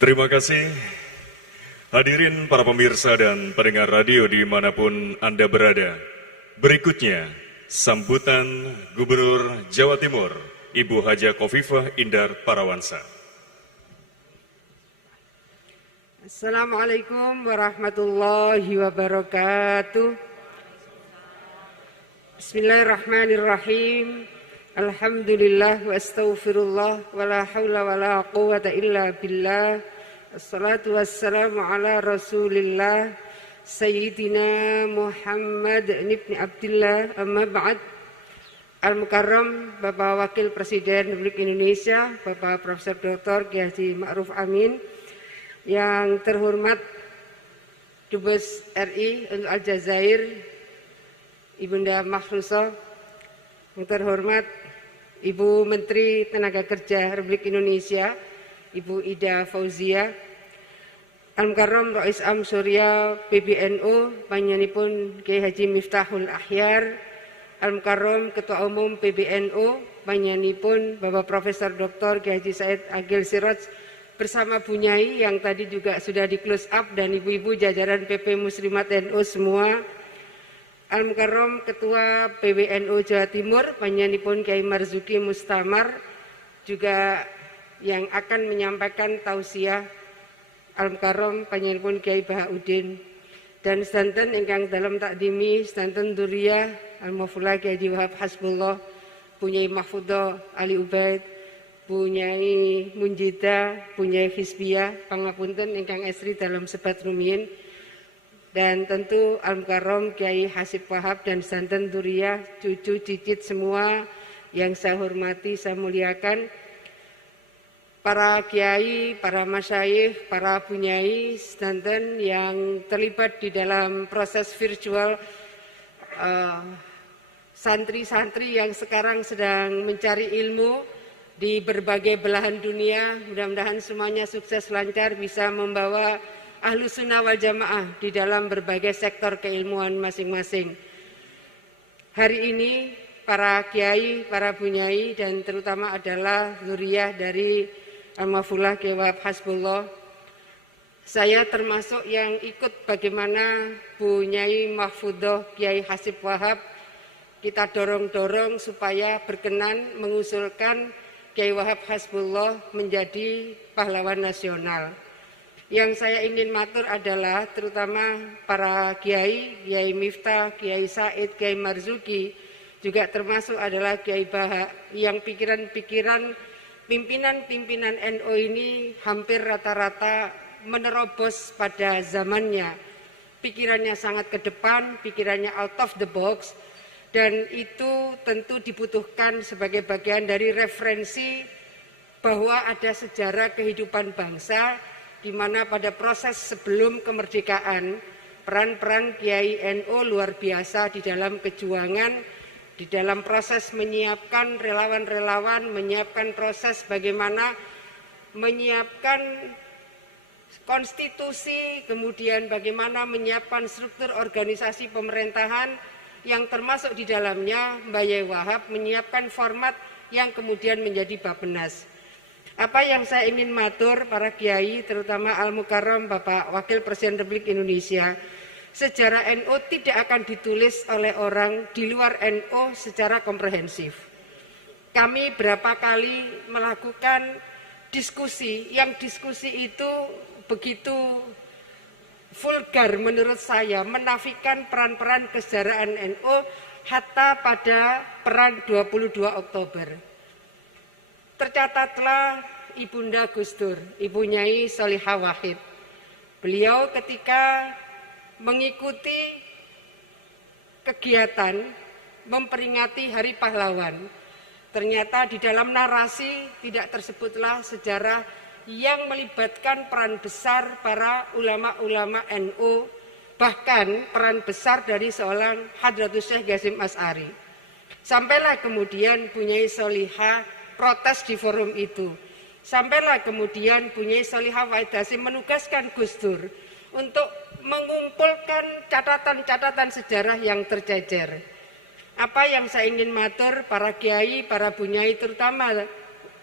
Terima kasih. Hadirin para pemirsa dan pendengar radio dimanapun Anda berada. Berikutnya, sambutan Gubernur Jawa Timur, Ibu Haja Khofifah Indar Parawansa. Assalamualaikum warahmatullahi wabarakatuh. Bismillahirrahmanirrahim. Alhamdulillah wa astaghfirullah wa la hawla wa la quwata illa billah. Assalatu wassalamu ala rasulillah Sayyidina Muhammad ibn Abdullah, amma ba'd. Al-Mukarram Bapak Wakil Presiden Republik Indonesia, Bapak Profesor Dr. Kiai Haji Ma'ruf Amin, yang terhormat Dubes RI untuk Aljazair, Ibunda Mahrusa, yang terhormat Ibu Menteri Tenaga Kerja Republik Indonesia, Ibu Ida Fauzia, Al-Mukarram Rais Am Surya PBNU, panjenenganipun Kiai Haji Miftahul Ahyar, Al-Mukarram Ketua Umum PBNU, panjenenganipun Bapak Profesor Dr. Kiai Haji Said Agil Siraj, bersama Bu Nyai yang tadi juga sudah di close up, dan ibu-ibu jajaran PP Muslimat NU semua, Al-Mukarram Ketua PBNU Jawa Timur, panjenenganipun Kiai Marzuki Mustamar, juga yang akan menyampaikan tausiah, Al-Mukarram panjenenganipun Kiai Bahauddin, dan sedanten ingkang dalam takdimi sedanten Duriyah Al-Mufullah Kiai Haji Wahab Hasbullah, Bu Nyai Mahfudah Ali Ubaid, Bu Nyai Munjida, Bu Nyai Hizbiyah, pangapunten ingkang esri dalam sebat rumiyin, dan tentu Al-Mukarram Kiai Hasib Wahab dan santen Duriyah, cucu cicit semua yang saya hormati, saya muliakan, para kiai, para masyayikh, para bunyai, santen yang terlibat di dalam proses virtual, santri-santri yang sekarang sedang mencari ilmu di berbagai belahan dunia. Mudah-mudahan semuanya sukses lancar, bisa membawa Ahlus Sunnah wal Jamaah di dalam berbagai sektor keilmuan masing-masing. Hari ini para kiai, para bunyai, dan terutama adalah zuriyah dari Al-Mafullah Kiai Wahab Hasbullah, saya termasuk yang ikut bagaimana Bu Nyai Mahfudah Kiai Hasib Wahab kita dorong-dorong supaya berkenan mengusulkan Kiai Wahab Hasbullah menjadi pahlawan nasional. Yang saya ingin matur adalah terutama para kiai, Kiai Miftah, Kiai Said, Kiai Marzuki, juga termasuk adalah Kiai Baha, yang pikiran-pikiran pimpinan-pimpinan NU ini hampir rata-rata menerobos pada zamannya. Pikirannya sangat ke depan, pikirannya out of the box, dan itu tentu dibutuhkan sebagai bagian dari referensi bahwa ada sejarah kehidupan bangsa, di mana pada proses sebelum kemerdekaan, peran-peran Kiai NU luar biasa di dalam kejuangan, di dalam proses menyiapkan relawan-relawan, menyiapkan proses bagaimana menyiapkan konstitusi, kemudian bagaimana menyiapkan struktur organisasi pemerintahan, yang termasuk di dalamnya Mbak Yai Wahab menyiapkan format yang kemudian menjadi Bappenas. Apa yang saya ingin matur para kiai, terutama Al-Mukarram Bapak Wakil Presiden Republik Indonesia, sejarah NU tidak akan ditulis oleh orang di luar NU secara komprehensif. Kami berapa kali melakukan diskusi, yang diskusi itu begitu vulgar menurut saya, menafikan peran-peran kesejarahan NU hatta pada perang 22 Oktober. Tercatatlah Ibunda Gus Dur, Ibu Nyai Sholihah Wahid. Beliau ketika mengikuti kegiatan memperingati Hari Pahlawan, ternyata di dalam narasi tidak tersebutlah sejarah yang melibatkan peran besar para ulama-ulama NU, bahkan peran besar dari seorang Hadratus Syekh Qasim Asy'ari. Sampailah kemudian Bu Nyai Sholihah protes di forum itu. Sampailah kemudian Bu Nyai Sholihah Wahid Hasyim menugaskan Gus Dur untuk mengumpulkan catatan-catatan sejarah yang tercecer. Apa yang saya ingin matur para kiai, para bunyai, terutama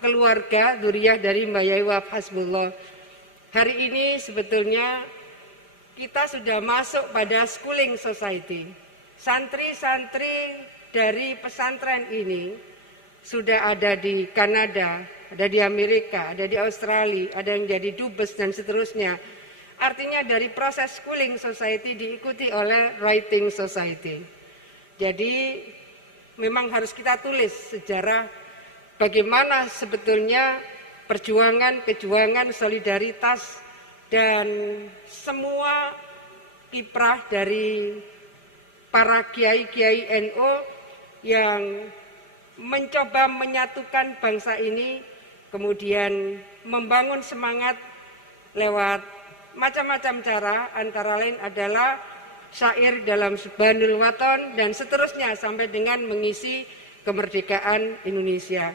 keluarga, dzurriyyah dari Mbak Yai Wahab Hasbullah. Hari ini sebetulnya kita sudah masuk pada schooling society. Santri-santri dari pesantren ini sudah ada di Kanada, ada di Amerika, ada di Australia, ada yang jadi dubes dan seterusnya. Artinya dari proses schooling society diikuti oleh writing society. Jadi memang harus kita tulis sejarah bagaimana sebetulnya perjuangan solidaritas dan semua kiprah dari para kiai-kiai NU yang mencoba menyatukan bangsa ini, kemudian membangun semangat lewat macam-macam cara, antara lain adalah syair dalam Subhanul Waton dan seterusnya sampai dengan mengisi kemerdekaan Indonesia.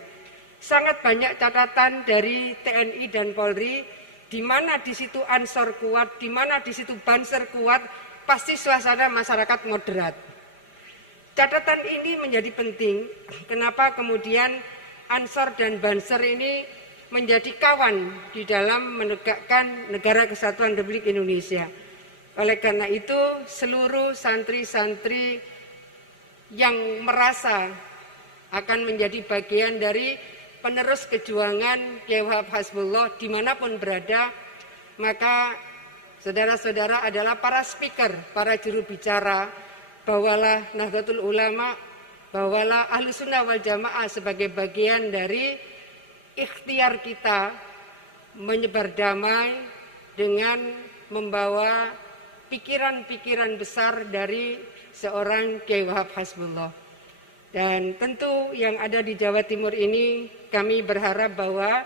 Sangat banyak catatan dari TNI dan Polri, di mana di situ Ansor kuat, di mana di situ Banser kuat, pasti suasana masyarakat moderat. Catatan ini menjadi penting, kenapa kemudian Ansor dan Banser ini menjadi kawan di dalam menegakkan negara kesatuan Republik Indonesia. Oleh karena itu, seluruh santri-santri yang merasa akan menjadi bagian dari penerus kejuangan Kiai Wahab Hasbullah dimanapun berada, maka saudara-saudara adalah para speaker, para juru bicara, bawalah Nahdlatul Ulama, bawalah Ahlussunnah wal Jamaah sebagai bagian dari ikhtiar kita menyebar damai dengan membawa pikiran-pikiran besar dari seorang Kiai Wahab Hasbullah. Dan tentu yang ada di Jawa Timur ini kami berharap bahwa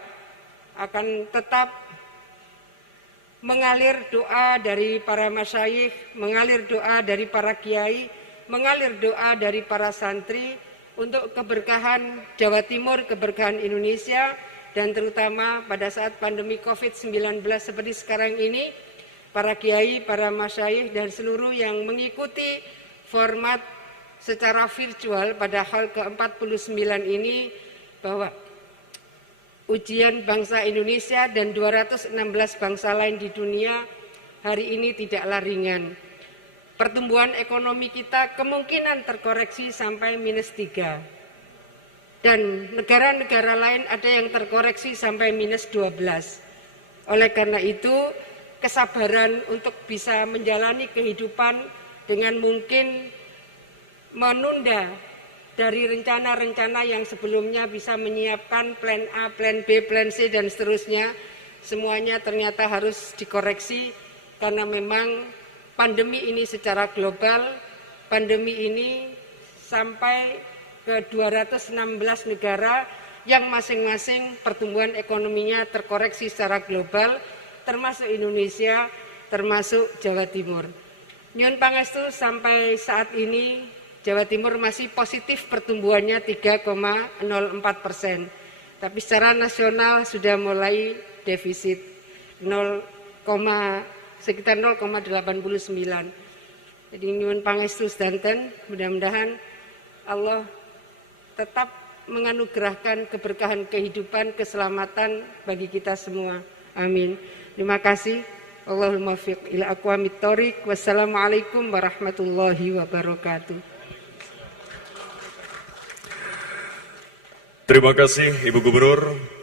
akan tetap mengalir doa dari para masyayikh, mengalir doa dari para kiai, mengalir doa dari para santri untuk keberkahan Jawa Timur, keberkahan Indonesia, dan terutama pada saat pandemi COVID-19 seperti sekarang ini, para kiai, para masyayikh, dan seluruh yang mengikuti format secara virtual pada hal ke-49 ini, bahwa ujian bangsa Indonesia dan 216 bangsa lain di dunia hari ini tidaklah ringan. Pertumbuhan ekonomi kita kemungkinan terkoreksi sampai -3. Dan negara-negara lain ada yang terkoreksi sampai -12. Oleh karena itu, kesabaran untuk bisa menjalani kehidupan dengan mungkin menunda dari rencana-rencana yang sebelumnya bisa menyiapkan plan A, plan B, plan C, dan seterusnya, semuanya ternyata harus dikoreksi karena memang pandemi ini secara global, pandemi ini sampai ke 216 negara yang masing-masing pertumbuhan ekonominya terkoreksi secara global, termasuk Indonesia, termasuk Jawa Timur. Nyuwun pangestu sampai saat ini Jawa Timur masih positif pertumbuhannya 3,04%. Tapi secara nasional sudah mulai defisit sekitar 0,89. Jadi nyuwun pangestu sedanten, mudah-mudahan Allah tetap menganugerahkan keberkahan kehidupan, keselamatan bagi kita semua. Amin. Terima kasih. Allahumma fiq ila aqwamit thoriq. Wassalamualaikum warahmatullahi wabarakatuh. Terima kasih Ibu Gubernur.